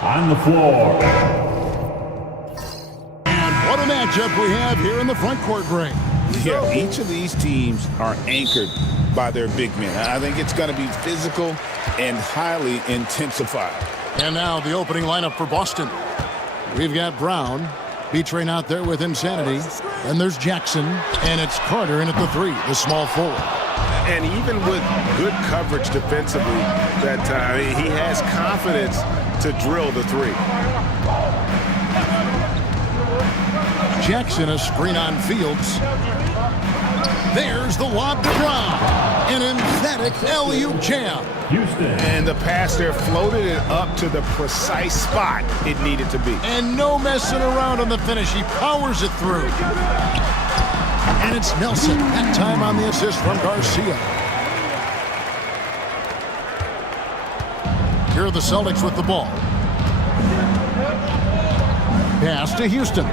On the floor. And what a matchup we have here in the front court, Greg. Yeah, each of these teams are anchored by their big men. I think it's going to be physical and highly intensified. And now the opening lineup for Boston. We've got Brown, B-Train out there with Insanity. And there's Jackson, and it's Carter in at the 3, the small forward. And even with good coverage defensively that time, he has confidence to drill the 3. Jackson, a screen on Fields. There's the lob to Brown. An emphatic LU jam. Houston. And the pass there floated it up to the precise spot it needed to be. And no messing around on the finish. He powers it through. And it's Nelson. That time on the assist from Garcia. Here are the Celtics with the ball. Pass to Houston.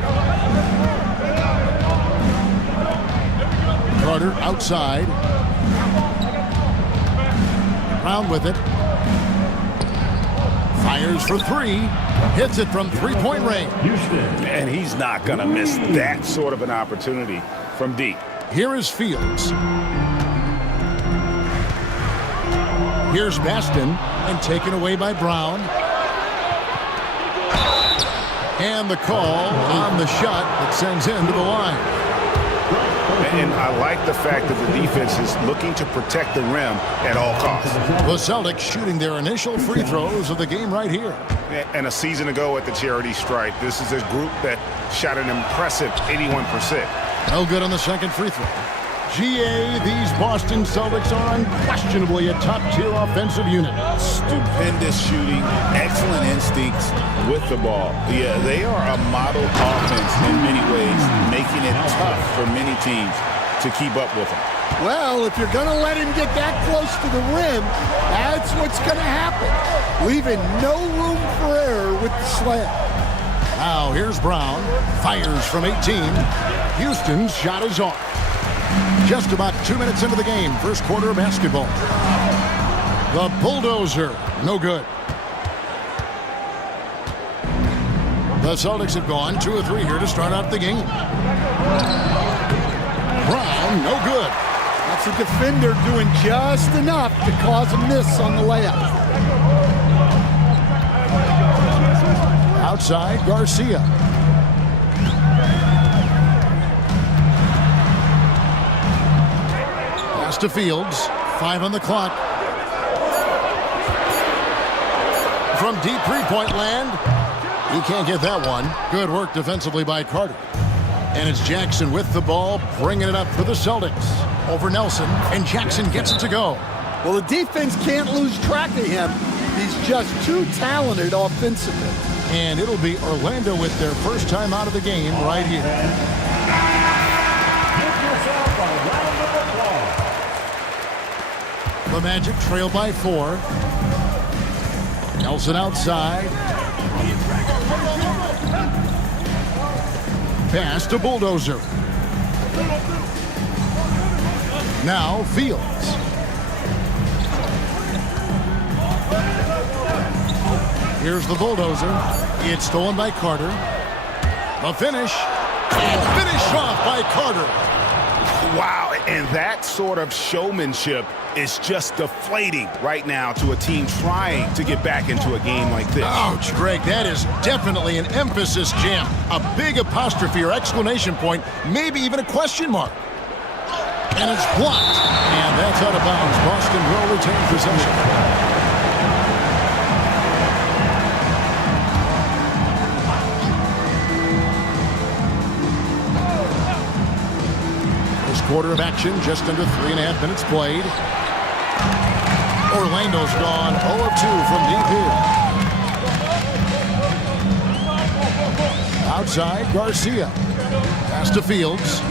Carter outside. Brown with it. Fires for 3. Hits it from three-point range. Houston. And he's not going to miss that sort of an opportunity from deep. Here is Fields. Here's Baston, and taken away by Brown. And the call on the shot that sends him to the line. And I like the fact that the defense is looking to protect the rim at all costs. The Celtics shooting their initial free throws of the game right here. And a season ago at the charity stripe, this is a group that shot an impressive 81%. No good on the second free throw. GA, these Boston Celtics are unquestionably a top-tier offensive unit. Stupendous shooting, excellent instincts with the ball. Yeah, they are a model offense in many ways, making it tough for many teams to keep up with them. Well, if you're going to let him get that close to the rim, that's what's going to happen. Leaving no room for error with the slam. Now here's Brown. Fires from 18. Houston's shot is off. Just about 2 minutes into the game, first quarter of basketball. The bulldozer, no good. The Celtics have gone 2 of 3 here to start out the game. Brown, no good. That's a defender doing just enough to cause a miss on the layup. Outside, Garcia. Pass to Fields. 5 on the clock. From deep three-point land. He can't get that one. Good work defensively by Carter. And it's Jackson with the ball, bringing it up for the Celtics. Over Nelson, and Jackson gets it to go. Well, the defense can't lose track of him. He's just too talented offensively. And it'll be Orlando with their first time out of the game right here. Give yourself a round of applause. The Magic trail by 4. Nelson outside. Pass to Bulldozer. Now Fields. Here's the Bulldozer. It's stolen by Carter. The finish. And finished off by Carter. Wow, and that sort of showmanship is just deflating right now to a team trying to get back into a game like this. Ouch, Greg, that is definitely an emphasis jam. A big apostrophe or exclamation point, maybe even a question mark. And it's blocked. And that's out of bounds. Boston will retain possession. Quarter of action, just under 3.5 minutes played. Orlando's gone 0 of 2 from deep here. Outside, Garcia. Pass to Fields.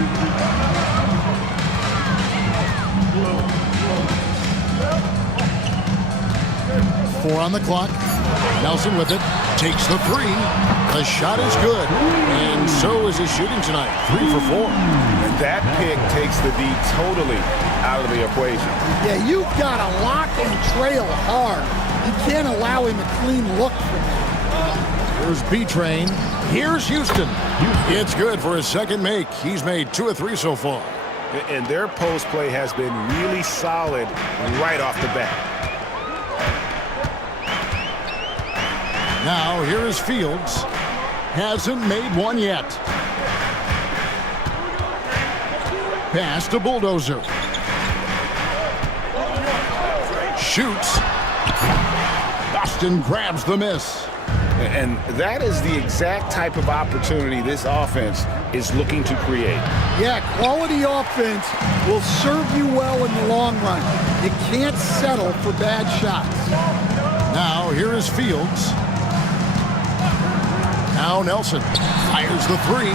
Four on the clock. Nelson with it. Takes the 3. The shot is good. And so is his shooting tonight. 3 for 4. And that pick takes the D totally out of the equation. Yeah, you've got to lock and trail hard. You can't allow him a clean look from that. Here's B-Train. Here's Houston. It's good for his second make. He's made 2 of 3 so far. And their post play has been really solid right off the bat. Now here is Fields. Hasn't made one yet. Pass to Bulldozer. Shoots. Boston grabs the miss. And that is the exact type of opportunity this offense is looking to create. Yeah, quality offense will serve you well in the long run. You can't settle for bad shots. Now here is Fields. Now Nelson fires the 3.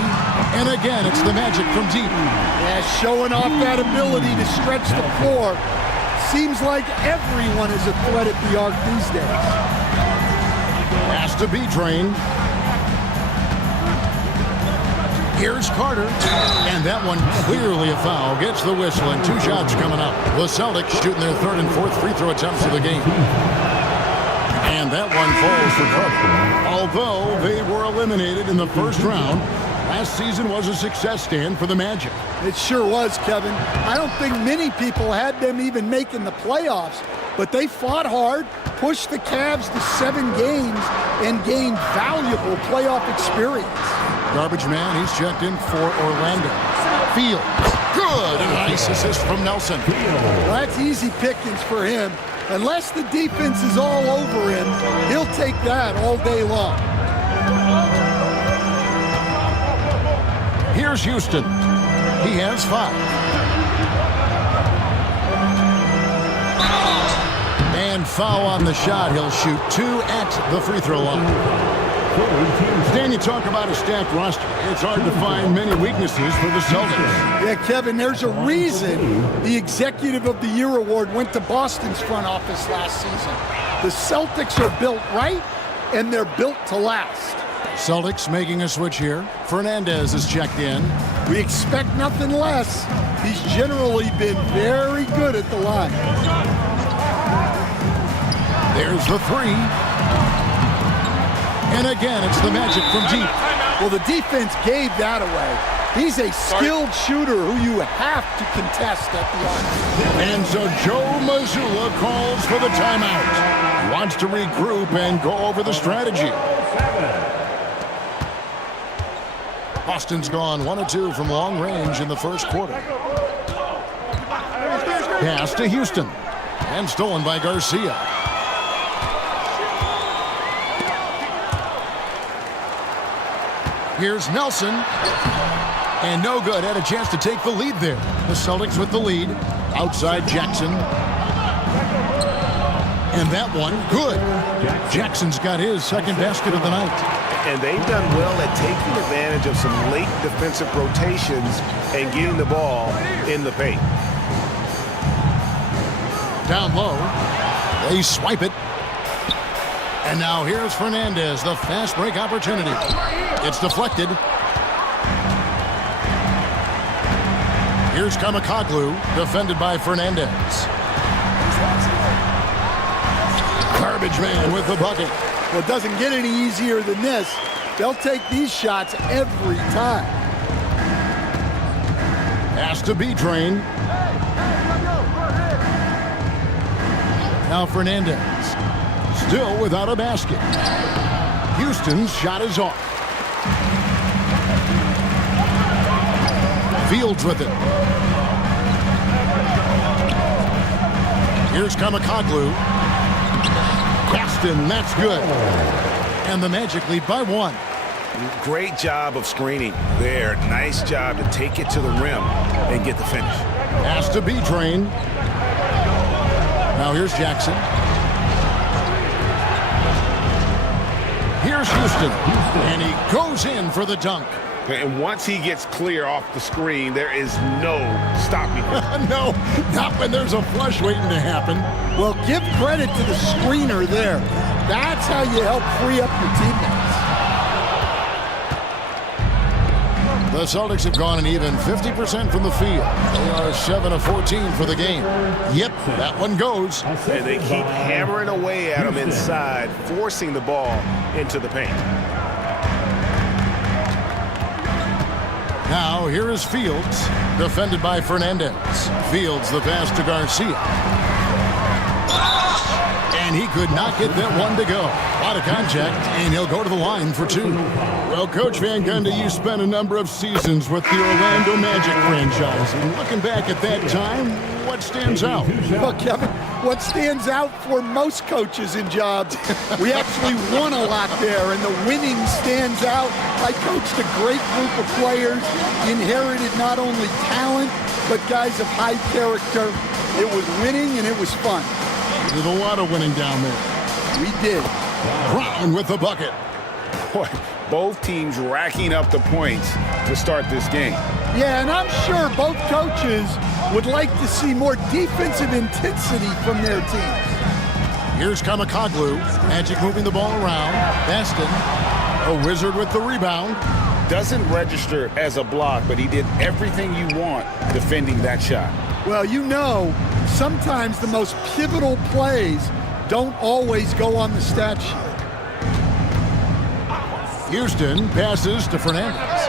And again, it's the Magic from deep. Yeah, showing off that ability to stretch the floor. Seems like everyone is a threat at the arc these days. Pass to B-Train. Here's Carter. And that one clearly a foul. Gets the whistle and 2 shots coming up. The Celtics shooting their 3rd and 4th free throw attempts of the game. And that one falls for Carter. Although they were eliminated in the first round, last season was a success stand for the Magic. It sure was, Kevin. I don't think many people had them even making the playoffs, but they fought hard, pushed the Cavs to 7 games, and gained valuable playoff experience. Garbage man, he's checked in for Orlando. Field, good, and a nice assist from Nelson. Well, that's easy pickings for him. Unless the defense is all over him, he'll take that all day long. Here's Houston. He has 5. And foul on the shot. He'll shoot 2 at the free throw line. Dan, you talk about a stacked roster. It's hard to find many weaknesses for the Celtics. Yeah, Kevin, there's a reason the Executive of the Year award went to Boston's front office last season. The Celtics are built right, and they're built to last. Celtics making a switch here. Fernandez is checked in. We expect nothing less. He's generally been very good at the line. There's the 3. And again, it's the Magic from deep. Well, the defense gave that away. He's a skilled shooter who you have to contest at the arc. And so Joe Mazzulla calls for the timeout. He wants to regroup and go over the strategy. Boston's gone 1 of 2 from long range in the first quarter. Pass to Houston. And stolen by Garcia. Here's Nelson. And no good. Had a chance to take the lead there. The Celtics with the lead. Outside Jackson. And that one, good. Jackson's got his second basket of the night. And they've done well at taking advantage of some late defensive rotations and getting the ball in the paint. Down low. They swipe it. And now here's Fernandez, the fast break opportunity. It's deflected. Here's Kamakoglu, defended by Fernandez. Garbage man with the bucket. Well, it doesn't get any easier than this. They'll take these shots every time. Pass to B-Train. Now Fernandez. Still without a basket. Houston's shot is off. Fields with it. Here's Kamakoglu. Boston, that's good. And the Magic lead by 1. Great job of screening there. Nice job to take it to the rim and get the finish. Pass to B-Train. Now here's Jackson. Here's Houston. And he goes in for the dunk. And once he gets clear off the screen, there is no stopping him. No, not when there's a flush waiting to happen. Well, give credit to the screener there. That's how you help free up your teammates. The The Celtics have gone an even 50% from the field. They are 7 of 14 for the game. Yep, that one goes. And they keep hammering away at him inside, forcing the ball into the paint. Now here is Fields, defended by Fernandez. Fields the pass to Garcia. And he could not get that one to go. A lot of contact, and he'll go to the line for two. Well, Coach Van Gundy, you spent a number of seasons with the Orlando Magic franchise. And looking back at that time, what stands out? Well, Kevin, what stands out for most coaches in jobs, we actually won a lot there, and the winning stands out. I coached a great group of players, inherited not only talent, but guys of high character. It was winning, and it was fun. Did a lot of winning down there. We did. Brown with the bucket. Boy, both teams racking up the points to start this game. Yeah, and I'm sure both coaches would like to see more defensive intensity from their teams. Here's Kamakoglu. Magic moving the ball around. Baston, a Wizard with the rebound. Doesn't register as a block, but he did everything you want defending that shot. Well, you know, sometimes the most pivotal plays don't always go on the stat sheet. Houston passes to Fernandez.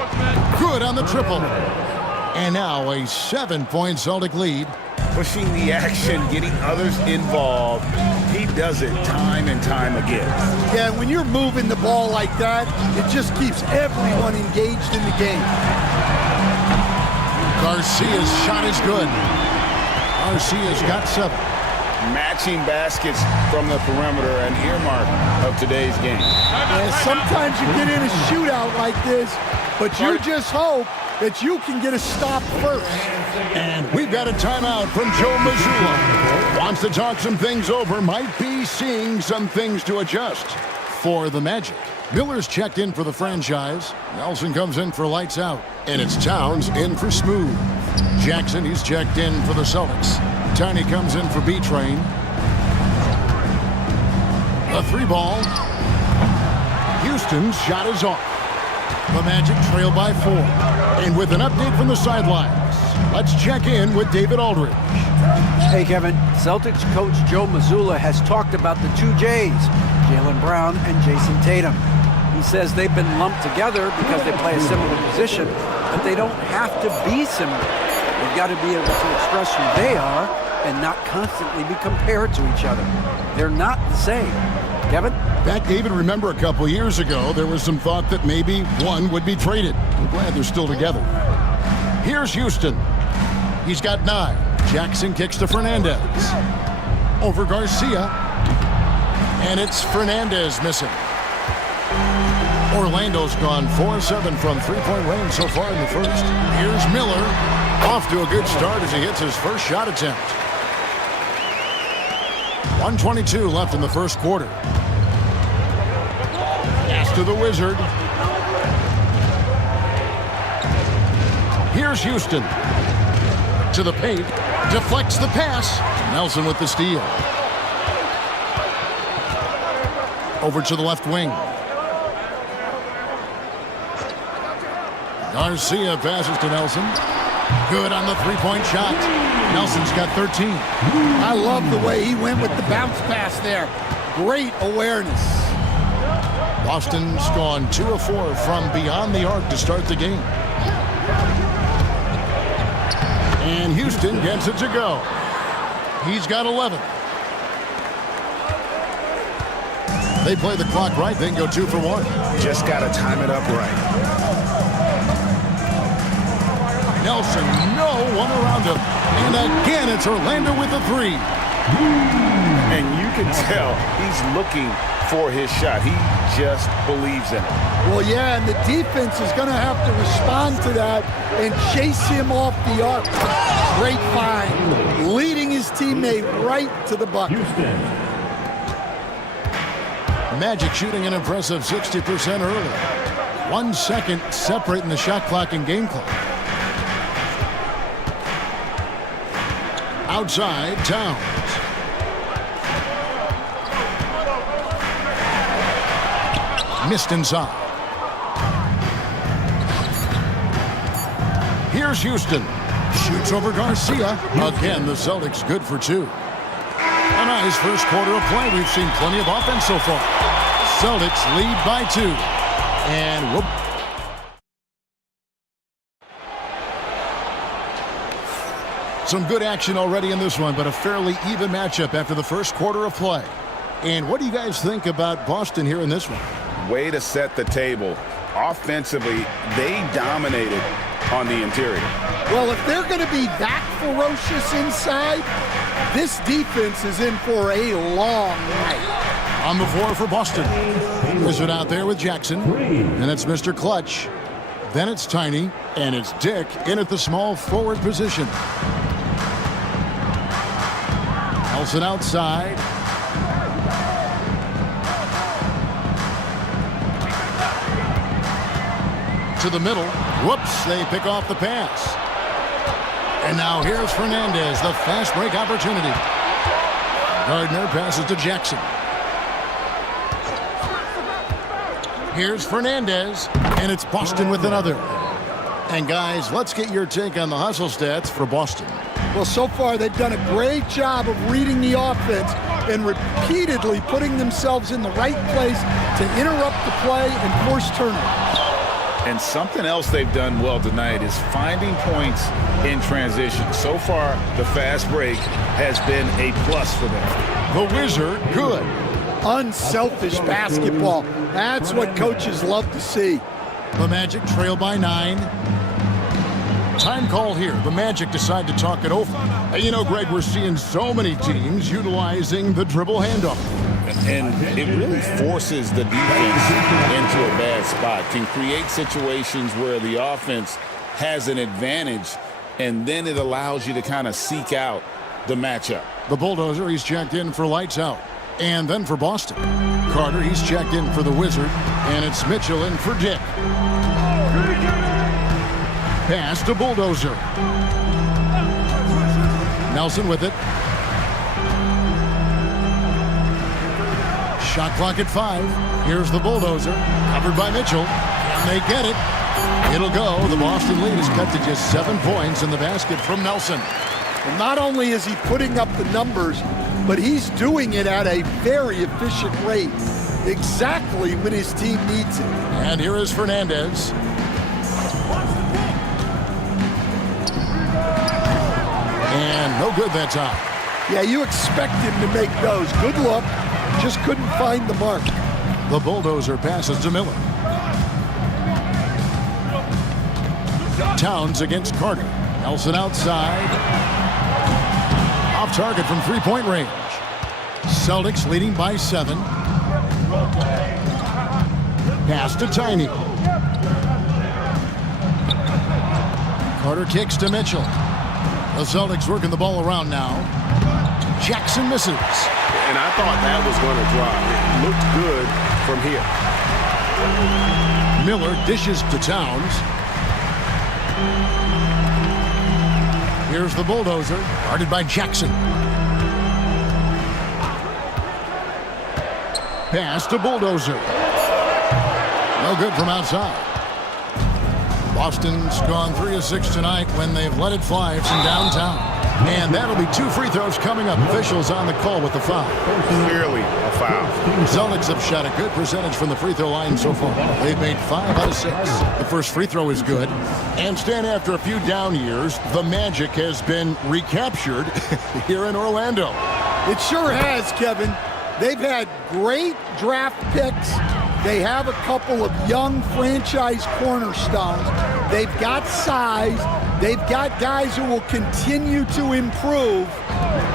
Good on the triple. And now a 7-point Celtic lead. Pushing the action, getting others involved. He does it time and time again. Yeah, when you're moving the ball like that, it just keeps everyone engaged in the game. Garcia's shot is good. Garcia's got 7. Matching baskets from the perimeter, an earmark of today's game. Yeah, sometimes you get in a shootout like this, but you just hope that you can get a stop first. And we've got a timeout from Joe Mazzulla. Wants to talk some things over, might be seeing some things to adjust for the Magic. Miller's checked in for the franchise. Nelson comes in for lights out. And it's Towns in for smooth. Jackson, he's checked in for the Celtics. Tiny comes in for B-Train. A 3-ball. Houston's shot is off. The Magic trail by 4. And with an update from the sidelines, let's check in with David Aldridge. Hey, Kevin. Celtics coach Joe Mazzulla has talked about the two J's, Jaylen Brown and Jason Tatum. He says they've been lumped together because they play a similar position, but they don't have to be similar. They've got to be able to express who they are and not constantly be compared to each other. They're not the same. Kevin? In fact, David, remember a couple years ago, there was some thought that maybe one would be traded. I'm glad they're still together. Here's Houston. He's got 9. Jackson kicks to Fernandez. Over Garcia. And it's Fernandez missing. Orlando's gone 4-7 from three-point range so far in the first. Here's Miller. Off to a good start as he hits his first shot attempt. 1:22 left in the first quarter. Pass to the Wizard. Here's Houston. To the paint. Deflects the pass. Nelson with the steal. Over to the left wing. Garcia passes to Nelson. Good on the three-point shot. Nelson's got 13. I love the way he went with the bounce pass there. Great awareness. Boston's gone 2 of 4 from beyond the arc to start the game. And Houston gets it to go. He's got 11. They play the clock right, they can go 2 for 1. Just got to time it up right. Nelson, no one around him. And again, it's Orlando with a 3. And you can tell he's looking for his shot. He just believes in it. Well, yeah, and the defense is going to have to respond to that and chase him off the arc. Great find, leading his teammate right to the bucket. Houston. Magic shooting an impressive 60% early. 1 second separating the shot clock and game clock. Outside, Towns. Missed inside. Here's Houston. Shoots over Garcia. Again, the Celtics good for 2. A nice first quarter of play. We've seen plenty of offense so far. Celtics lead by 2. And whoop. Some good action already in this one, but a fairly even matchup after the first quarter of play. And what do you guys think about Boston here in this one? Way to set the table. Offensively, they dominated on the interior. Well, if they're going to be that ferocious inside, this defense is in for a long night. On the floor for Boston. Is it out there with Jackson? And it's Mr. Clutch. Then it's Tiny, and it's Dick in at the small forward position. Nelson outside. To the middle. Whoops, they pick off the pass. And now here's Fernandez, the fast break opportunity. Gardner passes to Jackson. Here's Fernandez, and it's Boston with another. And guys, let's get your take on the hustle stats for Boston. Well, so far they've done a great job of reading the offense and repeatedly putting themselves in the right place to interrupt the play and force turnovers. And something else they've done well tonight is finding points in transition. So far, the fast break has been a plus for them. The Wizard, good. Unselfish basketball. That's what coaches love to see. The Magic trail by 9. Time call here. The Magic decide to talk it over. And you know, Greg, we're seeing so many teams utilizing the dribble handoff. And it really forces the defense into a bad spot. Can create situations where the offense has an advantage, and then it allows you to kind of seek out the matchup. The Bulldozer, he's checked in for lights out. And then for Boston. Carter, he's checked in for the Wizard. And it's Mitchell in for Dick. Pass to Bulldozer. Nelson with it. Shot clock at 5. Here's the Bulldozer. Covered by Mitchell. And they get it. It'll go. The Boston lead is cut to just 7 points in the basket from Nelson. And not only is he putting up the numbers, but he's doing it at a very efficient rate. Exactly when his team needs it. And here is Fernandez. And no good that time. Yeah, you expect him to make those. Good look. Just couldn't find the mark. The Bulldozer passes to Miller. Towns against Carter. Nelson outside. Off target from three-point range. Celtics leading by 7. Pass to Tiny. Carter kicks to Mitchell. The Celtics working the ball around now. Jackson misses. And I thought that was going to drop. It looked good from here. Miller dishes to Towns. Here's the Bulldozer, guarded by Jackson. Pass to Bulldozer. No good from outside. Boston's gone 3 of 6 tonight when they've let it fly from downtown. And that'll be 2 free throws coming up. Officials on the call with the foul. Clearly a foul. Celtics have shot a good percentage from the free throw line so far. They've made 5 out of 6. The first free throw is good. And Stan, after a few down years, the Magic has been recaptured here in Orlando. It sure has, Kevin. They've had great draft picks. They have a couple of young franchise cornerstones. They've got size. They've got guys who will continue to improve.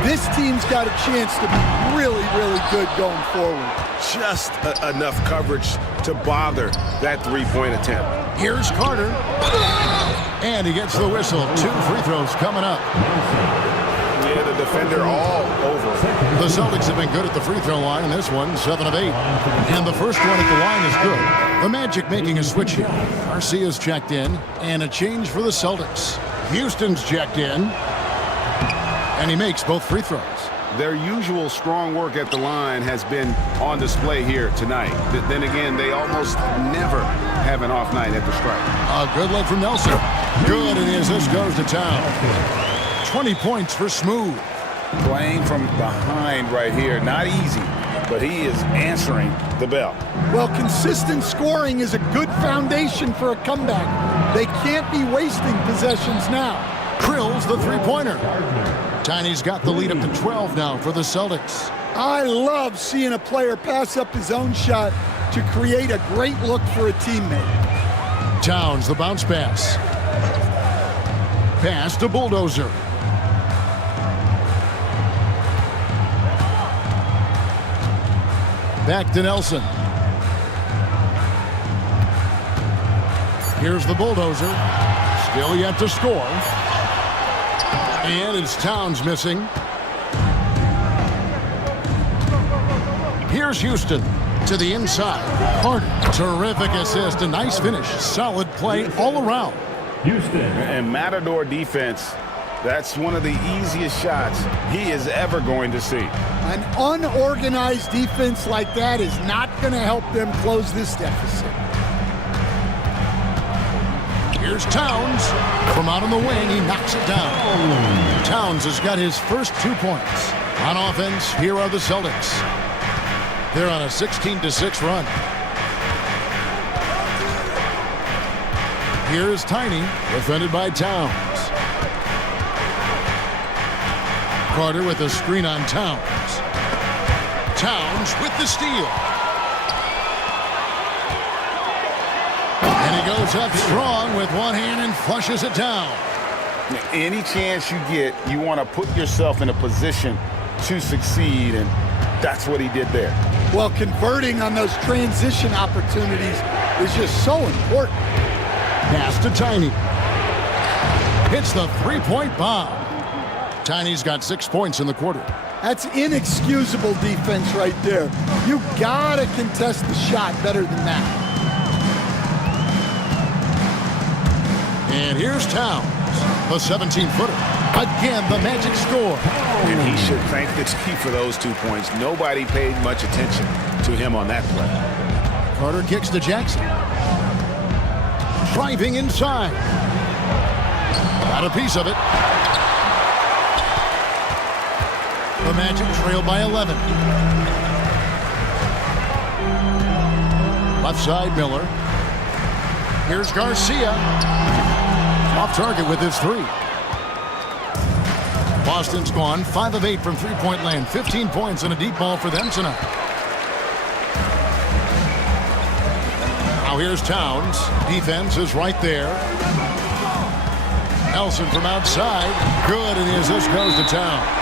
This team's got a chance to be really, really good going forward. Just enough coverage to bother that three-point attempt. Here's Carter. And he gets the whistle. 2 free throws coming up. Yeah, the defender all over. The Celtics have been good at the free throw line. This one, 7 of 8. And the first one at the line is good. The Magic making a switch here. Garcia's checked in. And a change for the Celtics. Houston's checked in. And he makes both free throws. Their usual strong work at the line has been on display here tonight. Then again, they almost never have an off night at the stripe. A good look from Nelson. Good, and the assist goes to Town. 20 points for Smooth. Playing from behind right here. Not easy, but he is answering the bell. Well, consistent scoring is a good foundation for a comeback. They can't be wasting possessions now. Drills the three-pointer. Tiny's got the lead up to 12 now for the Celtics. I love seeing a player pass up his own shot to create a great look for a teammate. Towns, the bounce pass. Pass to Bulldozer. Back to Nelson. Here's the Bulldozer. Still yet to score. And it's Towns missing. Here's Houston to the inside. Carter. Terrific assist. A nice finish. Solid play all around. Houston. And Matador defense, that's one of the easiest shots he is ever going to see. An unorganized defense like that is not going to help them close this deficit. Here's Towns. From out on the wing, he knocks it down. Towns has got his first 2 points. On offense, here are the Celtics. They're on a 16-6 run. Here's Tiny, defended by Towns. Carter with a screen on Towns. Towns with the steal. And he goes up strong with one hand and flushes it down. Any chance you get, you want to put yourself in a position to succeed, and that's what he did there. Well, converting on those transition opportunities is just so important. Pass to Tiny. Hits the three-point bomb. Tiny's got 6 points in the quarter. That's inexcusable defense right there. You gotta contest the shot better than that. And here's Towns, the 17-footer. Again, the Magic score. And he should thank the team for those 2 points. Nobody paid much attention to him on that play. Carter kicks to Jackson. Driving inside. Got a piece of it. The Magic trail by 11. Left side, Miller. Here's Garcia. Off target with his three. Boston's gone 5 of 8 from three-point land. 15 points and a deep ball for them tonight. Now here's Towns. Defense is right there. Nelson from outside. Good, and the assist goes to Towns.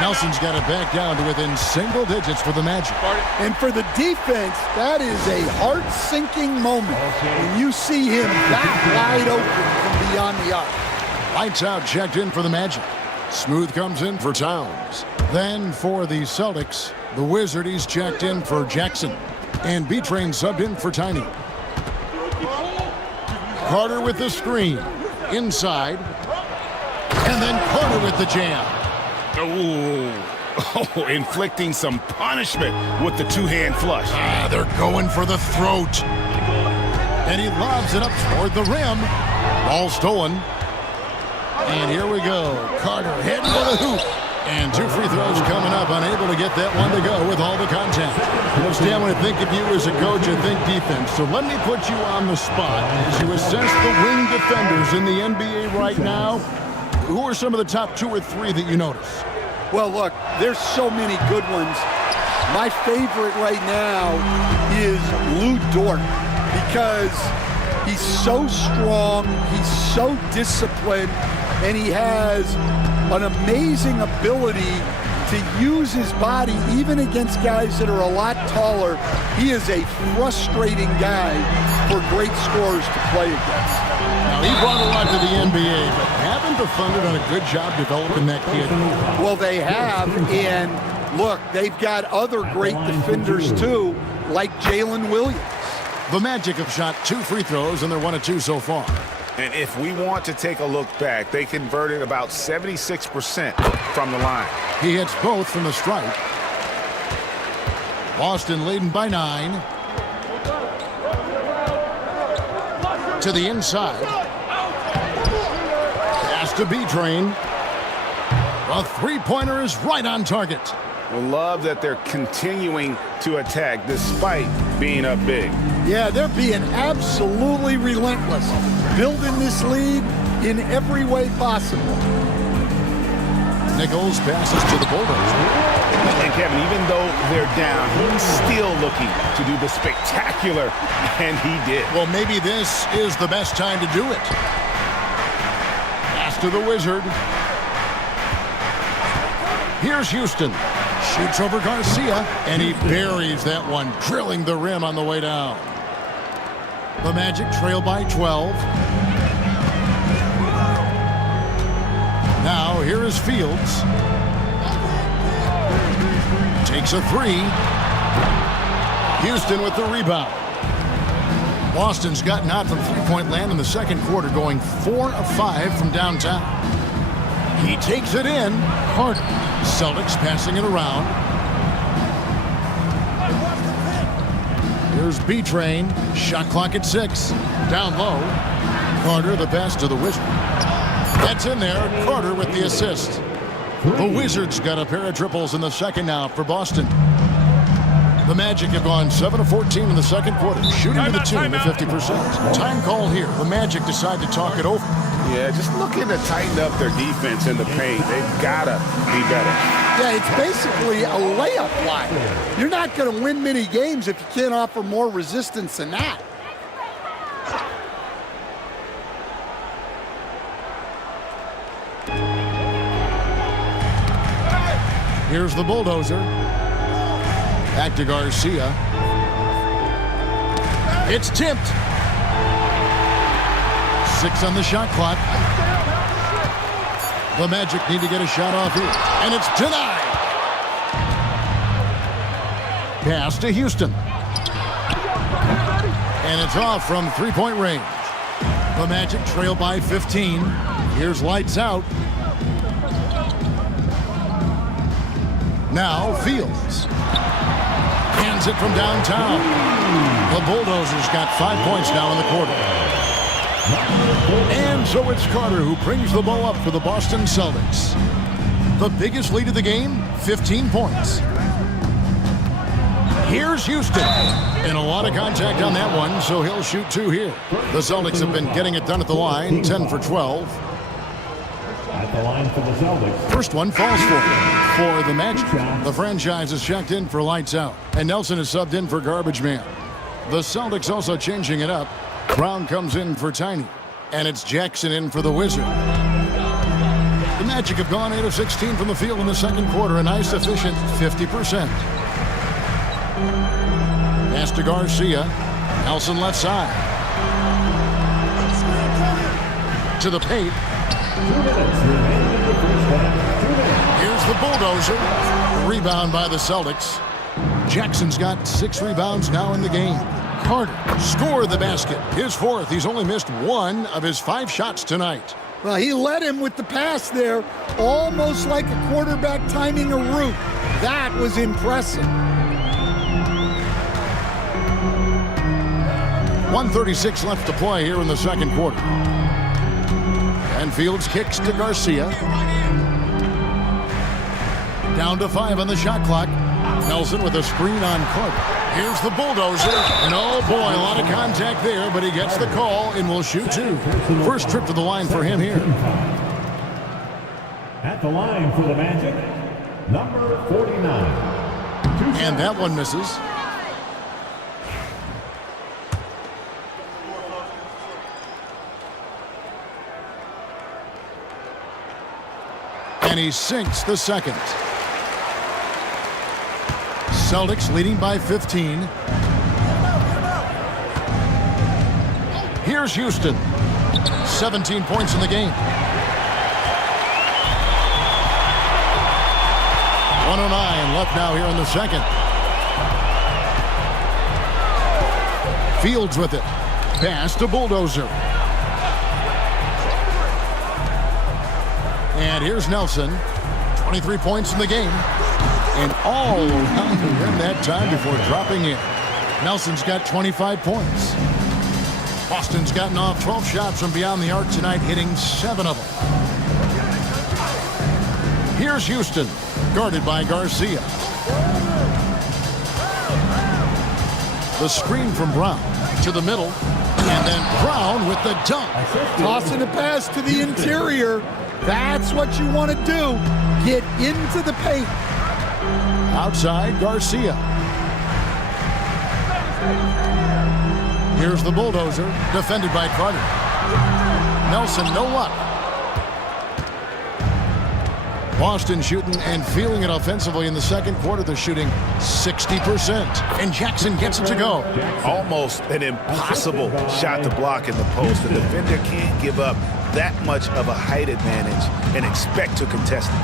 Nelson's got it back down to within single digits for the Magic. And for the defense, that is a heart-sinking moment when you see him that wide open from beyond the arc. Lights out, checked in for the Magic. Smooth comes in for Towns. Then for the Celtics, the Wizard, he's checked in for Jackson. And B-Train subbed in for Tiny. Carter with the screen. Inside. And then Carter with the jam. Oh, inflicting some punishment with the two-hand flush. They're going for the throat. And he lobs it up toward the rim. Ball stolen. And here we go. Carter heading to the hoop. And 2 free throws coming up. Unable to get that one to go with all the contact. Well, Stan, when I think of you as a coach, I think defense. So let me put you on the spot. As you assess the wing defenders in the NBA right now, who are some of the top 2 or 3 that you notice? Well, look, there's so many good ones. My favorite right now is Lou Dort because he's so strong, he's so disciplined, and he has an amazing ability to use his body even against guys that are a lot taller. He is a frustrating guy for great scorers to play against. Now, he brought a lot to the NBA, but haven't the Thunder done a good job developing that kid? Well, they have, and look, they've got other great defenders too, like Jalen Williams. The Magic have shot 2 free throws, and they're 1 of 2 so far. And if we want to take a look back, they converted about 76% from the line. He hits both from the stripe. Boston leading by 9. To the inside. to B-Train. A three-pointer is right on target. I love that they're continuing to attack despite being up big. Yeah, they're being absolutely relentless, building this lead in every way possible. Nichols passes to the Bulldozer. And Kevin, even though they're down, he's still looking to do the spectacular, and he did. Well, maybe this is the best time to do it. Pass to the Wizard. Here's Houston. Shoots over Garcia, and he buries that one, drilling the rim on the way down. The Magic trail by 12. Now, here is Fields. Takes a three. Houston with the rebound. Boston's gotten out from three-point land in the second quarter, going 4 of 5 from downtown. He takes it in. Carter. Celtics passing it around. Here's B-Train. Shot clock at 6. Down low. Carter the pass to the Wizard. That's in there. Carter with the assist. The Wizards got a pair of triples in the second now for Boston. The Magic have gone 7 of 14 in the second quarter, shooting to the tune of 50%. Time call here. The Magic decide to talk it over. Yeah, just looking to tighten up their defense in the paint. They've got to be better. Yeah, it's basically a layup line. You're not going to win many games if you can't offer more resistance than that. Here's the Bulldozer. Back to Garcia. It's tipped. 6 on the shot clock. The Magic need to get a shot off here. And it's denied. Pass to Houston. And it's off from three-point range. The Magic trail by 15. Here's lights out. Now Fields. Hands it from downtown. The Bulldozers got 5 points now in the quarter. And so it's Carter who brings the ball up for the Boston Celtics. The biggest lead of the game, 15 points. Here's Houston. And a lot of contact on that one, so he'll shoot 2 here. The Celtics have been getting it done at the line, 10 for 12. At the line for the Celtics. First one falls for the Magic. The franchise is checked in for lights out, and Nelson is subbed in for garbage man. The Celtics also changing it up. Brown comes in for Tiny, and it's Jackson in for the Wizard. The Magic have gone 8 of 16 from the field in the second quarter, a nice efficient 50%. Pass to Garcia. Nelson left side. To the paint. 2 minutes remaining in the first half. 2 minutes. Here's the Bulldozer. Rebound by the Celtics. Jackson's got 6 rebounds now in the game. Carter scored the basket. His 4th. He's only missed 1 of his 5 shots tonight. Well, he led him with the pass there, almost like a quarterback timing a route. That was impressive. 1:36 left to play here in the second quarter. And Fields kicks to Garcia. Down to 5 on the shot clock. Nelson with a screen on Carter. Here's the Bulldozer. And oh boy, a lot of contact there, but he gets the call and will shoot 2. First trip to the line for him here. At the line for the Magic, number 49. And that one misses. And he sinks the second. Celtics leading by 15. Here's Houston. 17 points in the game. 109 left now here in the second. Fields with it. Pass to Bulldozer. And here's Nelson. 23 points in the game. And all around the rim that time before dropping in. Nelson's got 25 points. Boston's gotten off 12 shots from beyond the arc tonight, hitting 7 of them. Here's Houston, guarded by Garcia. The screen from Brown to the middle, and then Brown with the dunk. Tossing a pass to the interior. That's what you want to do. Get into the paint. Outside, Garcia. Here's the bulldozer, defended by Carter. Nelson, no luck. Boston shooting and feeling it offensively in the second quarter. They're shooting 60%. And Jackson gets it to go. Almost an impossible shot to block in the post. The defender can't give up that much of a height advantage and expect to contest it.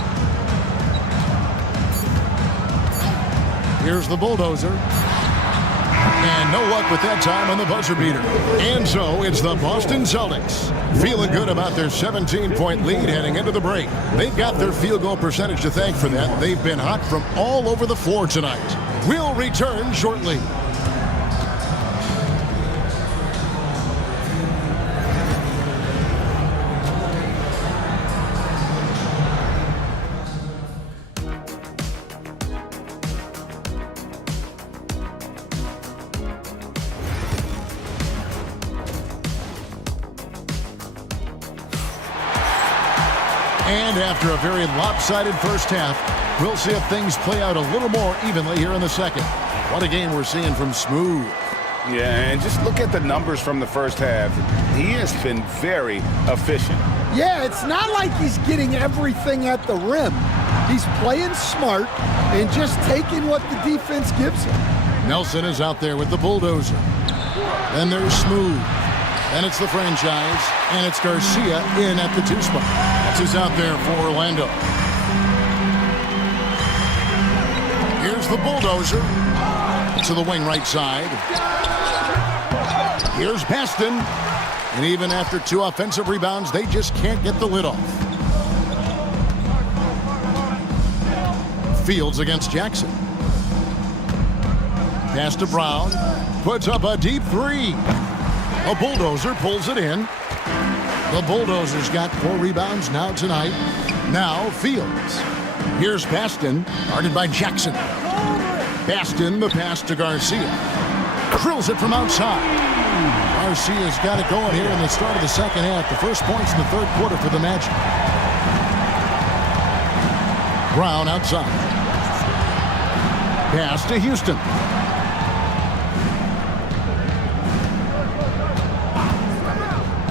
Here's the bulldozer. And no luck with that time on the buzzer beater. And so it's the Boston Celtics feeling good about their 17-point lead heading into the break. They've got their field goal percentage to thank for that. They've been hot from all over the floor tonight. We'll return shortly. And after a very lopsided first half, we'll see if things play out a little more evenly here in the second. What a game we're seeing from Smooth. Yeah, and just look at the numbers from the first half. He has been very efficient. Yeah, it's not like he's getting everything at the rim. He's playing smart and just taking what the defense gives him. Nelson is out there with the bulldozer. Then there's Smooth. Then it's the franchise, and it's Garcia in at the 2 spot. That's who's out there for Orlando. Here's the bulldozer to the wing right side. Here's Baston. And even after 2 offensive rebounds, they just can't get the lid off. Fields against Jackson. Pass to Brown. Puts up a deep 3. A bulldozer pulls it in. The bulldozer's got 4 rebounds now tonight. Now Fields. Here's Baston, guarded by Jackson. Baston, the pass to Garcia. Drills it from outside. Garcia's got it going here in the start of the second half. The first points in the third quarter for the Magic. Brown outside. Pass to Houston.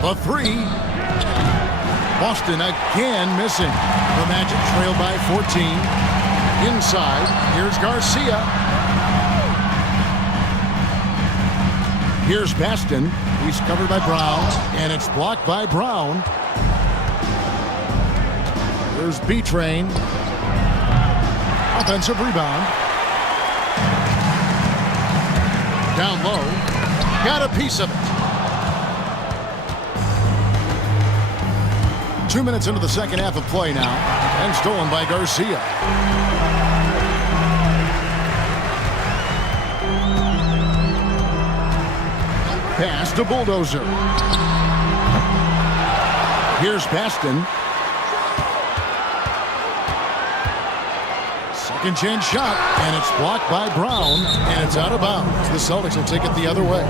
A 3. Boston again missing. The Magic trailed by 14. Inside, here's Garcia. Here's Baston. He's covered by Brown, and it's blocked by Brown. There's B-Train. Offensive rebound. Down low. Got a piece of it. 2 minutes into the second half of play now, and stolen by Garcia. Pass to bulldozer. Here's Baston. Second chance shot, and it's blocked by Brown, and it's out of bounds. The Celtics will take it the other way.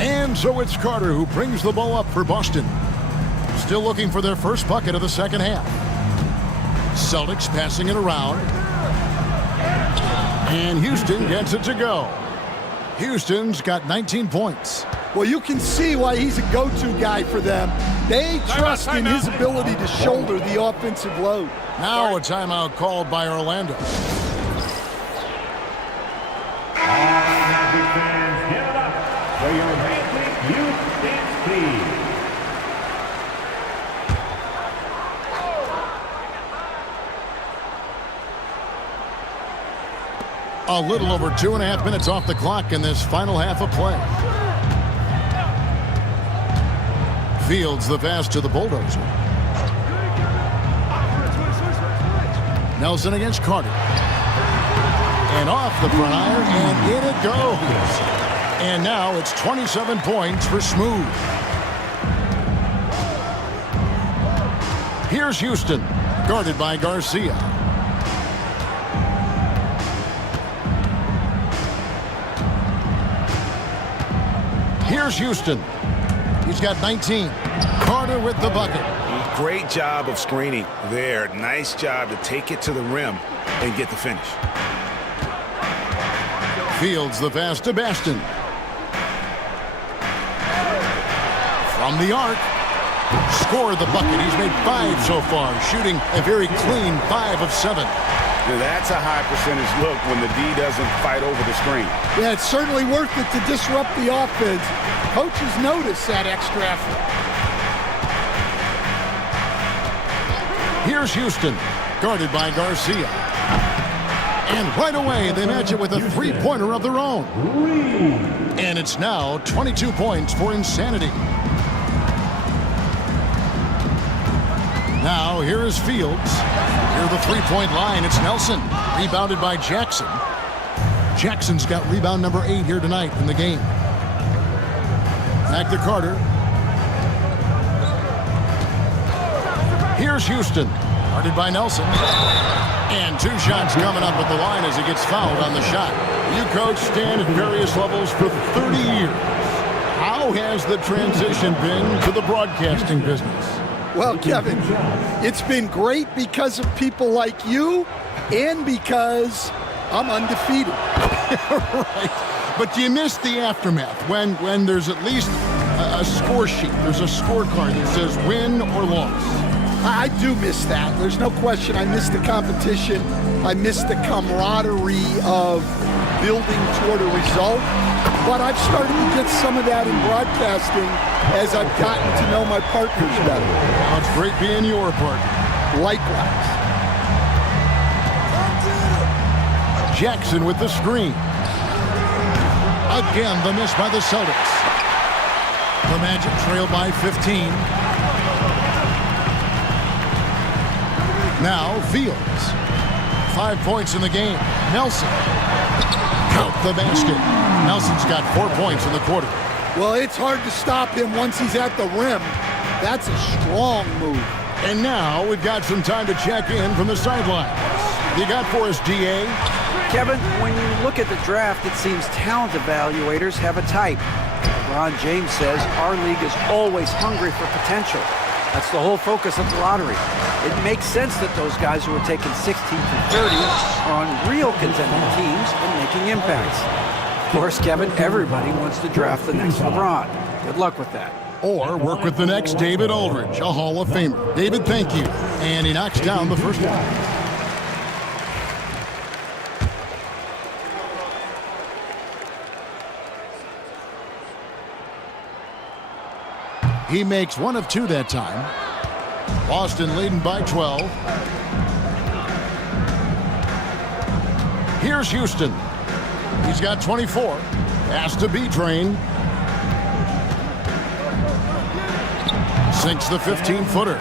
And so it's Carter who brings the ball up for Boston. Still looking for their first bucket of the second half. Celtics passing it around. And Houston gets it to go. Houston's got 19 points. Well, you can see why he's a go-to guy for them. They trust in his ability to shoulder the offensive load. Now a timeout called by Orlando. Magic fans, give it up for your Magic Youth Dance Team. A little over 2.5 minutes off the clock in this final half of play. Fields the pass to the bulldozer. Nelson against Carter. And off the front iron, and in it goes. And now it's 27 points for Smooth. Here's Houston, guarded by Garcia. Here's Houston. He's got 19. Carter with the bucket. Great job of screening there. Nice job to take it to the rim and get the finish. Fields the pass to Baston. From the arc. Scored the bucket. He's made 5 so far, shooting a very clean 5 of 7. Now that's a high percentage look when the D doesn't fight over the screen. Yeah, it's certainly worth it to disrupt the offense. Coaches notice that extra effort. Here's Houston, guarded by Garcia. And right away, they match it with a three-pointer of their own. And it's now 22 points for Insanity. Now, here is Fields. Near the three-point line, it's Nelson. Rebounded by Jackson. Jackson's got rebound number 8 here tonight in the game. Back to Carter. Here's Houston, guarded by Nelson. And 2 shots coming up at the line as he gets fouled on the shot. You coach Stan at various levels for 30 years. How has the transition been to the broadcasting business? Well, Kevin, it's been great because of people like you and because I'm undefeated. Right. But you miss the aftermath when there's at least a score sheet. There's a scorecard that says win or loss. I do miss that. There's no question. I miss the competition. I miss the camaraderie of building toward a result. But I've started to get some of that in broadcasting as I've gotten to know my partners better. Well, it's great being your partner. Likewise. Jackson with the screen. Again, the miss by the Celtics. The Magic trail by 15. Now, Fields. 5 points in the game. Nelson. Count the basket. Nelson's got 4 points in the quarter. Well, it's hard to stop him once he's at the rim. That's a strong move. And now we've got some time to check in from the sidelines. You got for us, DA? Kevin, when you look at the draft, it seems talent evaluators have a type. LeBron James says our league is always hungry for potential. That's the whole focus of the lottery. It makes sense that those guys who are taken 16th and 30th are on real contending teams and making impacts. Of course, Kevin, everybody wants to draft the next LeBron. Good luck with that. Or work with the next David Aldridge, a Hall of Famer. David, thank you. And he knocks down the first one. He makes 1 of 2 that time. Boston leading by 12. Here's Houston. He's got 24. Has to be Train. Sinks the 15-footer.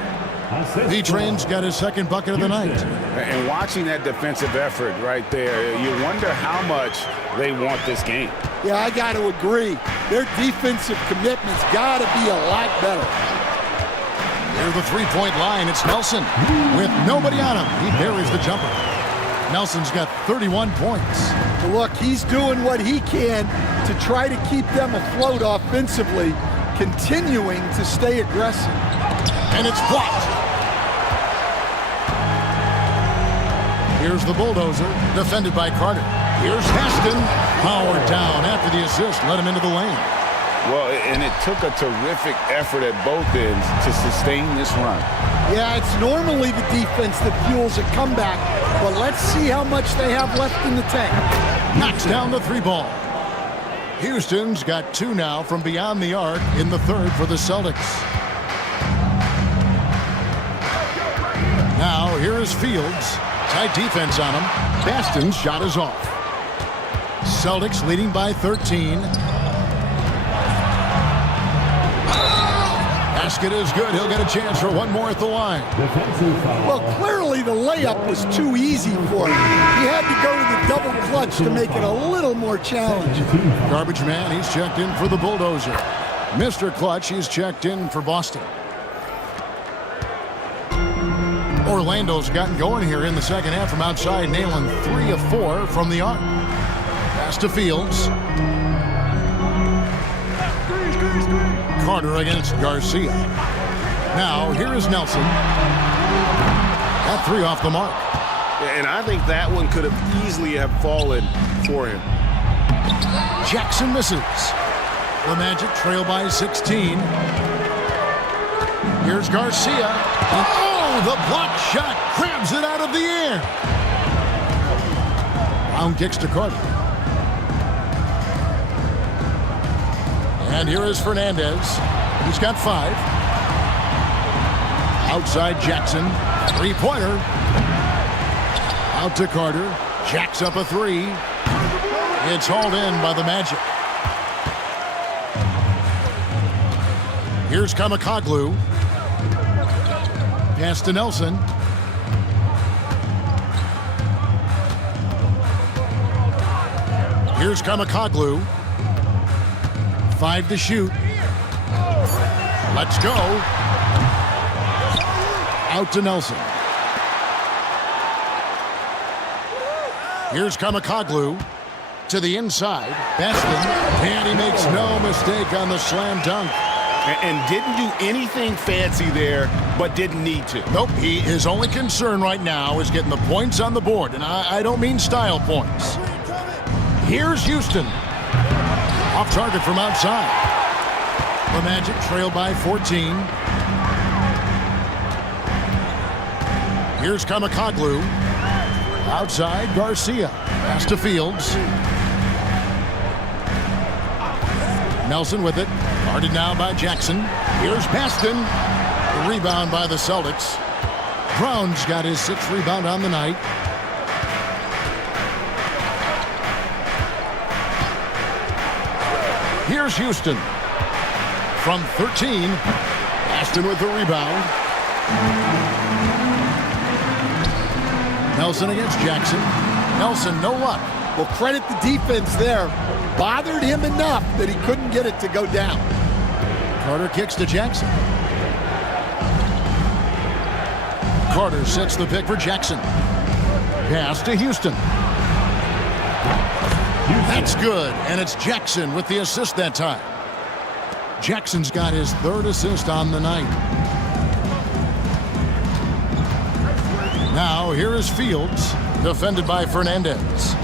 B-Train's got his second bucket of the night. And watching that defensive effort right there, you wonder how much they want this game. Yeah, I got to agree. Their defensive commitment's got to be a lot better. Near the three-point line, it's Nelson. With nobody on him, he buries the jumper. Nelson's got 31 points. Look, he's doing what he can to try to keep them afloat offensively, continuing to stay aggressive. And it's blocked. Here's the bulldozer, defended by Carter. Here's Heston, powered down after the assist, let him into the lane. Well, and it took a terrific effort at both ends to sustain this run. Yeah, it's normally the defense that fuels a comeback, but let's see how much they have left in the tank. Knocks down the 3 ball. Houston's got 2 now from beyond the arc in the third for the Celtics. Now, here is Fields. Tight defense on him. Baston's shot is off. Celtics leading by 13. Basket is good. He'll get a chance for 1 more at the line. Well, clearly the layup was too easy for him. He had to go to the double clutch to make it a little more challenging. Garbage man, he's checked in for the bulldozer. Mr. Clutch, he's checked in for Boston. Orlando's gotten going here in the second half from outside, nailing 3 of 4 from the arc. Pass to Fields. Carter against Garcia. Now, here is Nelson. That 3 off the mark. And I think that one could have easily have fallen for him. Jackson misses. The Magic trail by 16. Here's Garcia. And oh, the block shot grabs it out of the air. Brown kicks to Carter. And here is Fernandez. He's got 5. Outside Jackson. 3-pointer. Out to Carter. Jacks up a 3. It's hauled in by the Magic. Here's Kamakoglu. Pass to Nelson. Here's Kamakoglu. 5 to shoot. Let's go. Out to Nelson. Here's Kamakoglu to the inside. Baston. And he makes no mistake on the slam dunk. And didn't do anything fancy there, but didn't need to. Nope, his only concern right now is getting the points on the board, and I don't mean style points. Here's Houston. Off target from outside. The Magic trail by 14. Here's Kamakoglu. Outside, Garcia. Pass to Fields. Nelson with it. Guarded now by Jackson. Here's Baston. The rebound by the Celtics. Brown's got his 6th rebound on the night. Here's Houston. From 13. Baston with the rebound. Nelson against Jackson. Nelson, no luck. Well, credit the defense there. Bothered him enough that he couldn't get it to go down. Carter kicks to Jackson. Carter sets the pick for Jackson. Pass to Houston. That's good, and it's Jackson with the assist that time. Jackson's got his 3rd assist on the night. Now, here is Fields, defended by Fernandez.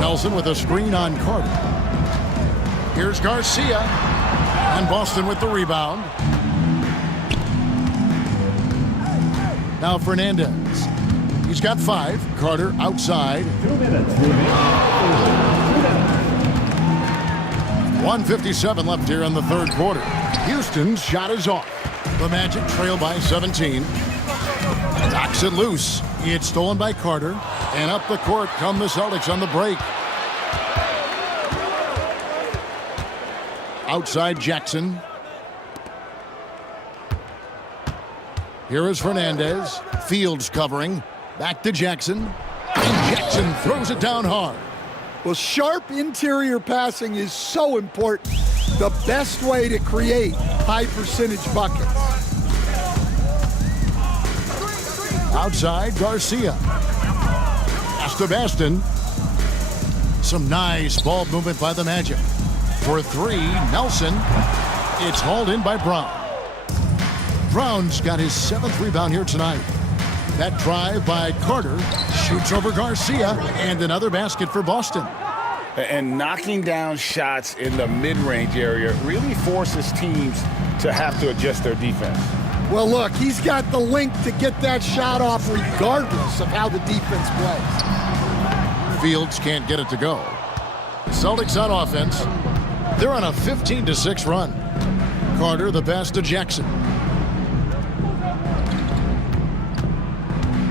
Nelson with a screen on Carter. Here's Garcia, and Boston with the rebound. Now Fernandez. He's got 5. Carter outside. 2 minutes. 1:57 left here in the 3rd quarter. Houston's shot is off. The Magic trail by 17. Knocks it loose. It's stolen by Carter. And up the court come the Celtics on the break. Outside Jackson. Here is Fernandez. Fields covering. Back to Jackson. And Jackson throws it down hard. Well, sharp interior passing is so important. The best way to create high percentage buckets. Outside, Garcia. Pass to Baston. Some nice ball movement by the Magic. For 3, Nelson. It's hauled in by Brown. Brown's got his 7th rebound here tonight. That drive by Carter shoots over Garcia, and another basket for Boston. And knocking down shots in the mid-range area really forces teams to have to adjust their defense. Well, look, he's got the length to get that shot off regardless of how the defense plays. Fields can't get it to go. Celtics on offense. They're on a 15-6 run. Carter the pass to Jackson.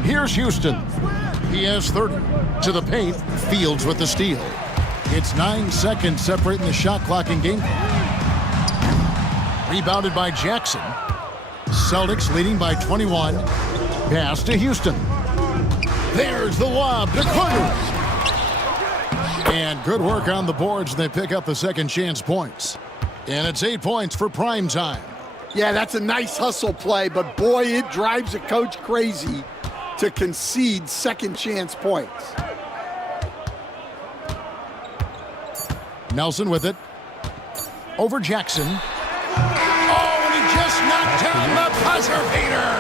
Here's Houston. He has 30. To the paint, Fields with the steal. It's 9 seconds separating the shot clock and game clock. Rebounded by Jackson. Celtics leading by 21. Pass to Houston. There's the lob to Carter. And good work on the boards, and they pick up the second chance points. And it's 8 points for prime time. Yeah, that's a nice hustle play, but boy, it drives a coach crazy to concede second chance points. Nelson with it. Over Jackson. Oh, and he just knocked down the buzzer beater.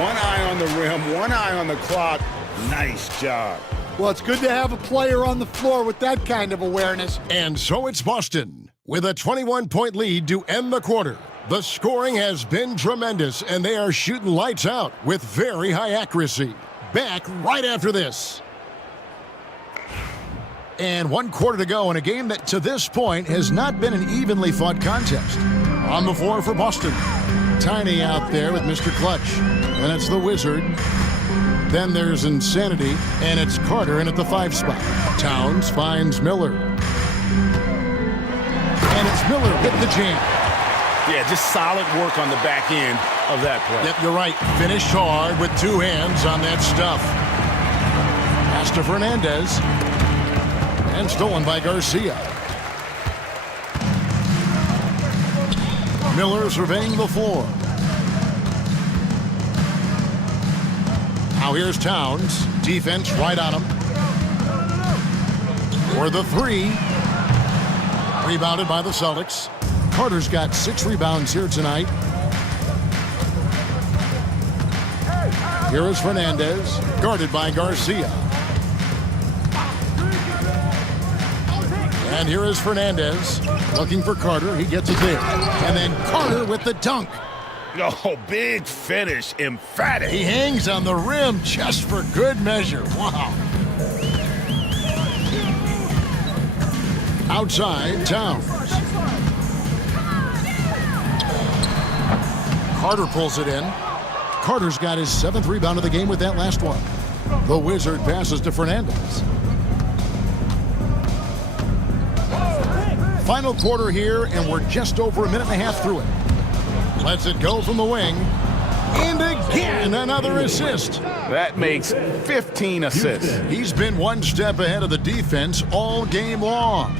One eye on the rim, one eye on the clock. Nice job. Well, it's good to have a player on the floor with that kind of awareness. And so it's Boston with a 21-point lead to end the quarter. The scoring has been tremendous, and they are shooting lights out with very high accuracy. Back right after this. And 1 quarter to go in a game that to this point has not been an evenly fought contest. On the floor for Boston. Tiny out there with Mr. Clutch. And it's the Wizard. Then there's Insanity, and it's Carter in at the 5 spot. Towns finds Miller. And it's Miller hit the jam. Yeah, just solid work on the back end of that play. Yep, you're right. Finished hard with 2 hands on that stuff. Pass to Fernandez. And stolen by Garcia. Miller surveying the floor. Now here's Towns. Defense right on him. For the 3. Rebounded by the Celtics. Carter's got 6 rebounds here tonight. Here is Fernandez, guarded by Garcia. And here is Fernandez, looking for Carter. He gets it there. And then Carter with the dunk. Oh, big finish, emphatic. He hangs on the rim just for good measure. Wow. Outside, Towns. Carter pulls it in. Carter's got his 7th rebound of the game with that last one. The Wizard passes to Fernandez. Final quarter here, and we're just over a minute and a half through it. Lets it go from the wing. And again, another assist. That makes 15 assists. He's been 1 step ahead of the defense all game long.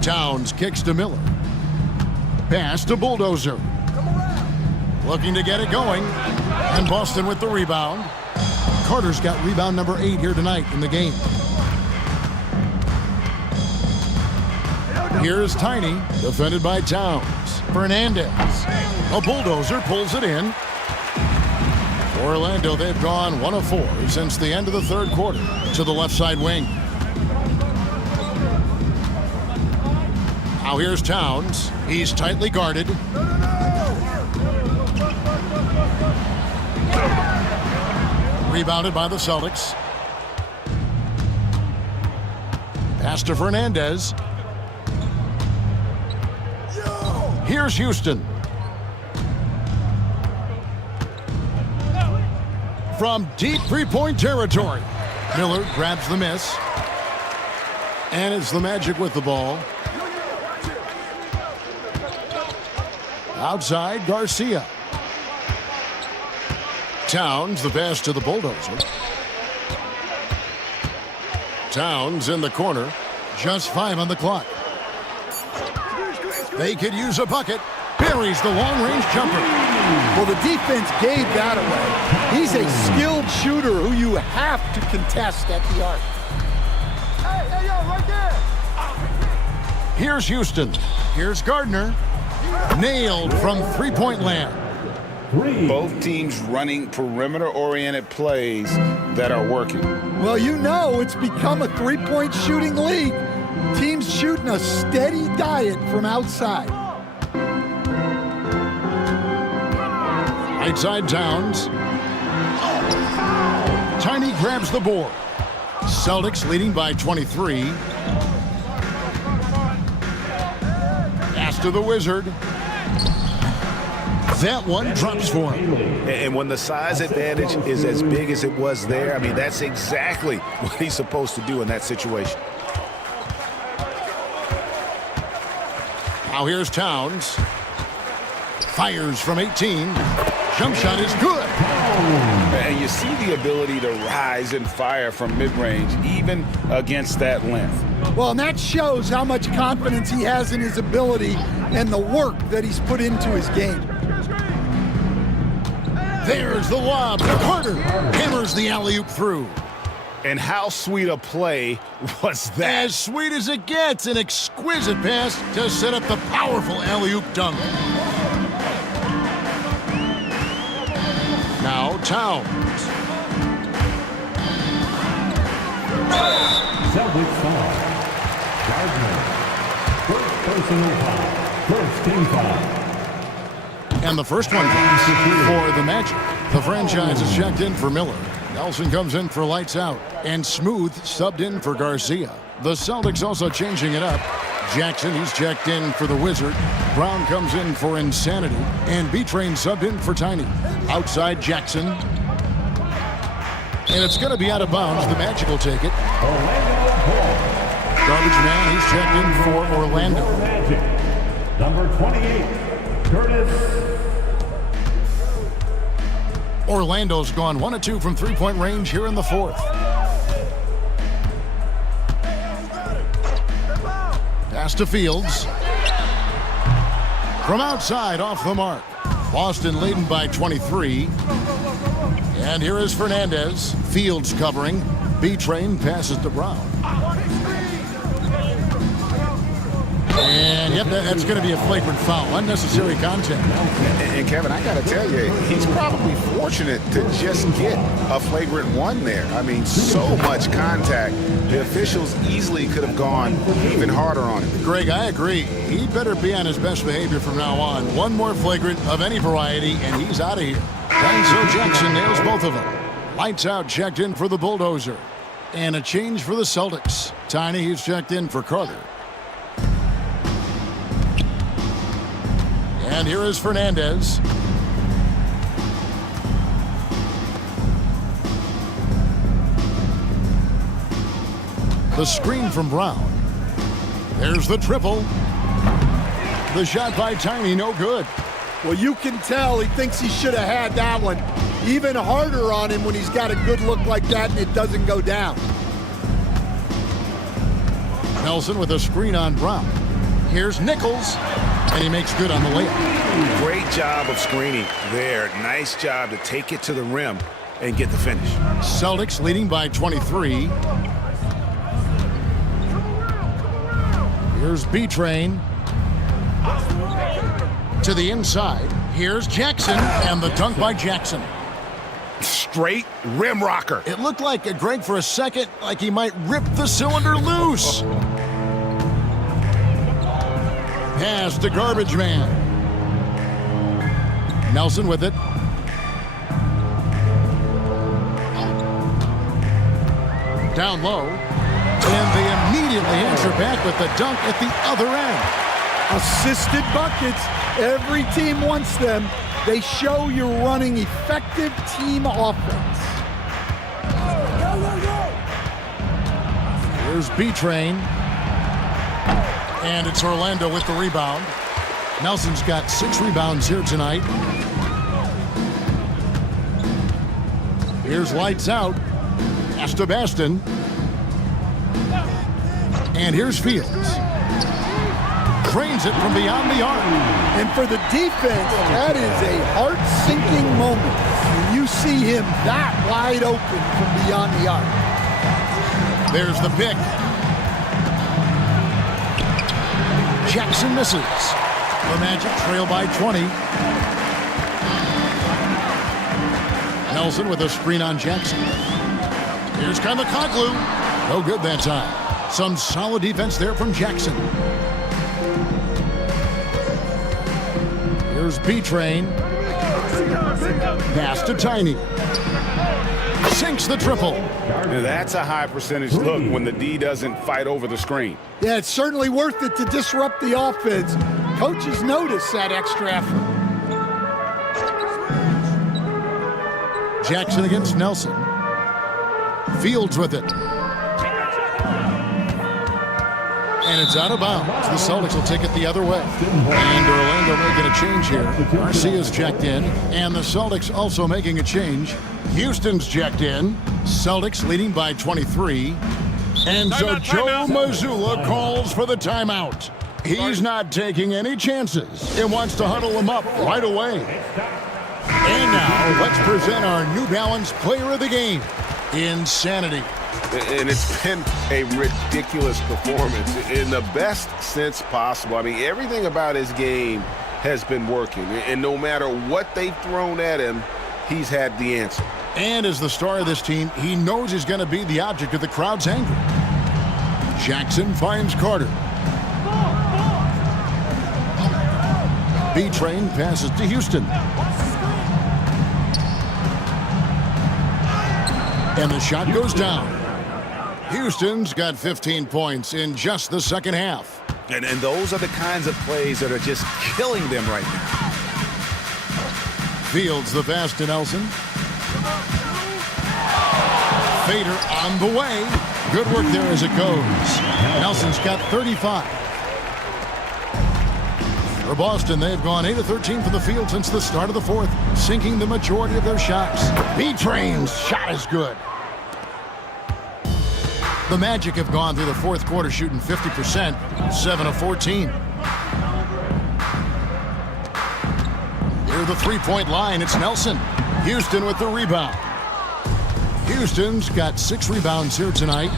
Towns kicks to Miller. Pass to Bulldozer. Looking to get it going. And Boston with the rebound. Carter's got rebound number 8 here tonight in the game. Here's Tiny, defended by Towns. Fernandez. A Bulldozer pulls it in. For Orlando, they've gone 1 of 4 since the end of the 3rd quarter. To the left side wing. Now here's Towns. He's tightly guarded. Rebounded by the Celtics. Pass to Fernandez. Here's Houston. From deep 3-point territory. Miller grabs the miss. And it's the Magic with the ball. Outside, Garcia. Towns, the pass to the Bulldozer. Towns in the corner. Just 5 on the clock. They could use a bucket. Buries the long-range jumper. Well, the defense gave that away. He's a skilled shooter who you have to contest at the arc. Hey, yo, right there. Here's Houston. Here's Gardner. Nailed from 3-point land. Both teams running perimeter-oriented plays that are working. Well, you know it's become a 3-point shooting league. Teams shooting a steady diet from outside. Right side Towns. Tiny grabs the board. Celtics leading by 23. Pass to the Wizard. That one drops for him. And when the size advantage is as big as it was there, I mean, that's exactly what he's supposed to do in that situation. Now here's Towns. Fires from 18. Jump shot is good. And you see the ability to rise and fire from mid-range, even against that length. Well, and that shows how much confidence he has in his ability and the work that he's put into his game. There's the lob. Carter hammers the alley-oop through. And how sweet a play was that? As sweet as it gets, an exquisite pass to set up the powerful alley-oop dunk. Now Towns. Celtics foul. Gardner. First personal foul. First team foul. And the first one comes for the Magic. The franchise is checked in for Miller. Nelson comes in for Lights Out. And Smooth subbed in for Garcia. The Celtics also changing it up. Jackson, he's checked in for the Wizard. Brown comes in for Insanity. And B-Train subbed in for Tiny. Outside Jackson. And it's going to be out of bounds. The Magic will take it. Garbage Man, he's checked in for Orlando. Magic. Number 28, Curtis. Orlando's gone 1 of 2 from three-point range here in the fourth. Pass to Fields. From outside, off the mark. Boston leading by 23. And here is Fernandez. Fields covering. B-Train passes to Brown. And, yep, that's going to be a flagrant foul. Unnecessary contact. And Kevin, I got to tell you, he's probably fortunate to just get a flagrant one there. I mean, so much contact. The officials easily could have gone even harder on him. Greg, I agree. He better be on his best behavior from now on. One more flagrant of any variety, and he's out of here. And so Jackson nails both of them. Lights Out checked in for the Bulldozer. And a change for the Celtics. Tiny, he's checked in for Carter. And here is Fernandez. The screen from Brown. There's the triple. The shot by Tiny, no good. Well, you can tell he thinks he should have had that one. Even harder on him when he's got a good look like that and it doesn't go down. Nelson with a screen on Brown. Here's Nichols, and he makes good on the layup. Great job of screening there. Nice job to take it to the rim and get the finish. Celtics leading by 23. Here's B-Train. To the inside. Here's Jackson, and the dunk by Jackson. Straight rim rocker. It looked like, Greg, for a second, like he might rip the cylinder loose. Pass to Garbage Man. Nelson with it. Down low. And they immediately answer back with the dunk at the other end. Assisted buckets. Every team wants them. They show you're running effective team offense. Here's B-Train. And it's Orlando with the rebound. Nelson's got 6 rebounds here tonight. Here's Lights Out. Pass to Baston. And here's Fields. Trains it from beyond the arc. And for the defense, that is a heart-sinking moment when you see him that wide open from beyond the arc. There's the pick. Jackson misses. The Magic trail by 20. Nelson with a screen on Jackson. Here's Kamakoglu. No good that time. Some solid defense there from Jackson. Here's B-Train. Pass to Tiny. Sinks the triple. Now that's a high percentage look when the D doesn't fight over the screen. Yeah, it's certainly worth it to disrupt the offense. Coaches notice that extra effort. Jackson against Nelson. Fields with it. And it's out of bounds. The Celtics will take it the other way. And Orlando making a change here. Garcia's checked in. And the Celtics also making a change. Houston's checked in. Celtics leading by 23. And so Joe Mazzulla calls for the timeout. He's not taking any chances. He wants to huddle them up right away. And now let's present our New Balance Player of the Game, Insanity. And it's been a ridiculous performance in the best sense possible. I mean, everything about his game has been working. And no matter what they've thrown at him, he's had the answer. And as the star of this team, he knows he's going to be the object of the crowd's anger. Jackson finds Carter. B-Train passes to Houston. And the shot goes down. Houston's got 15 points in just the second half. And those are the kinds of plays that are just killing them right now. Fields the pass to Nelson. Fader on the way. Good work there as it goes. Nelson's got 35. For Boston, they've gone 8 of 13 from the field since the start of the fourth, sinking the majority of their shots. B-Train's shot is good. The Magic have gone through the fourth quarter shooting 50%, 7 of 14. Near the three-point line, it's Nelson. Houston with the rebound. Houston's got 6 rebounds here tonight.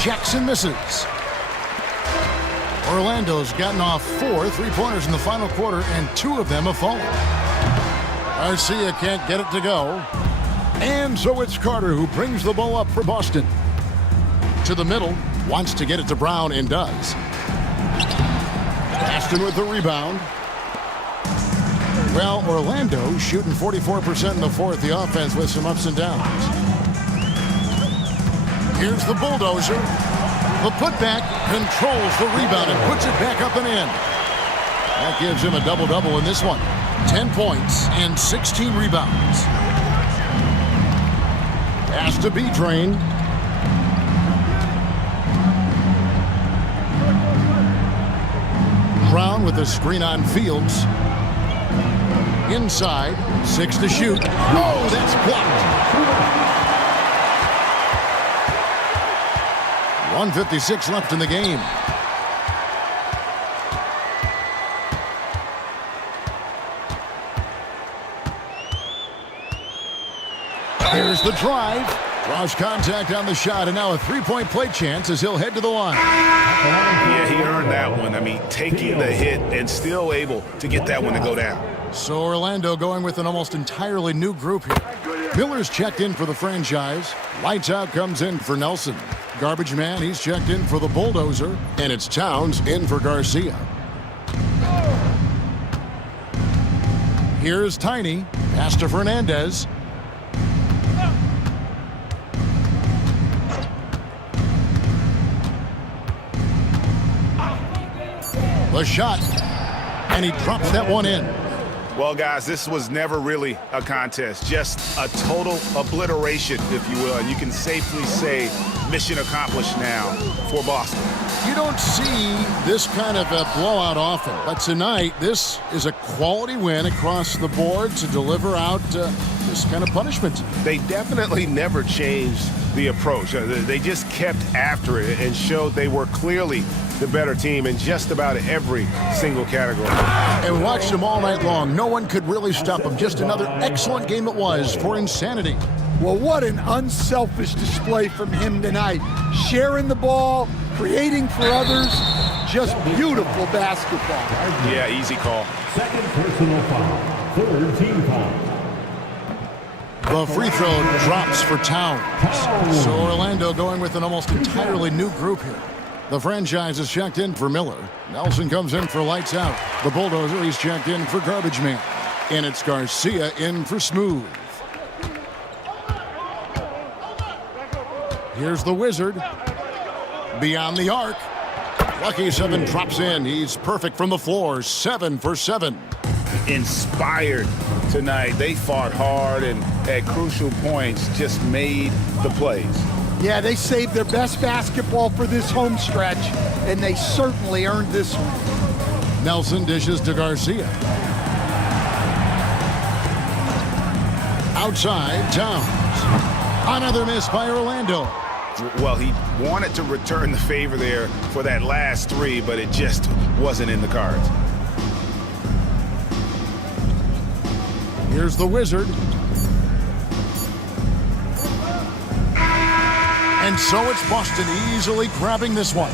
Jackson misses. Orlando's gotten off 4 three-pointers in the final quarter, and 2 of them have fallen. Garcia can't get it to go. And so it's Carter who brings the ball up for Boston. To the middle, wants to get it to Brown and does. Aston with the rebound. Well, Orlando shooting 44% in the fourth, the offense with some ups and downs. Here's the bulldozer. The putback controls the rebound and puts it back up and in. That gives him a double-double in this one. 10 points and 16 rebounds. Pass to B-Train. Brown with the screen on Fields. Inside, 6 to shoot. Oh, that's blocked. 1:56 left in the game. Here's the drive. Draws contact on the shot, and now a three-point play chance as he'll head to the line. Yeah, he earned that one. I mean, taking the hit and still able to get that one to go down. So Orlando going with an almost entirely new group here. Miller's checked in for the franchise. Lights out comes in for Nelson. Garbage man, he's checked in for the bulldozer. And it's Towns in for Garcia. Here's Tiny. Pass to Fernandez. The shot. And he drops that one in. Well, guys, this was never really a contest, just a total obliteration, if you will, and you can safely say mission accomplished now for Boston. You don't see this kind of a blowout often, but tonight this is a quality win across the board to deliver out this kind of punishment. They definitely never changed the approach. They just kept after it and showed they were clearly the better team in just about every single category. And watched them all night long. No one could really stop them. Just another excellent game it was for Insanity. Well, what an unselfish display from him tonight. Sharing the ball, creating for others, just beautiful basketball. Yeah, easy call. Second personal foul. Third team foul. The free throw drops for Towns. So Orlando going with an almost entirely new group here. The franchise is checked in for Miller. Nelson comes in for lights out. The bulldozer, he's checked in for garbage man. And it's Garcia in for smooth. Here's the Wizard. Beyond the arc. Lucky 7 drops in. He's perfect from the floor. 7 for 7. Inspired tonight. They fought hard and at crucial points just made the plays. Yeah, they saved their best basketball for this home stretch, and they certainly earned this one. Nelson dishes to Garcia. Outside, Towns. Another miss by Orlando. Well, he wanted to return the favor there for that last three, but it just wasn't in the cards. Here's the Wizard. And so it's Boston easily grabbing this one.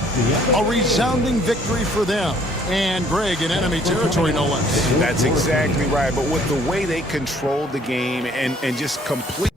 A resounding victory for them. And Greg in enemy territory, no less. That's exactly right. But with the way they controlled the game and just complete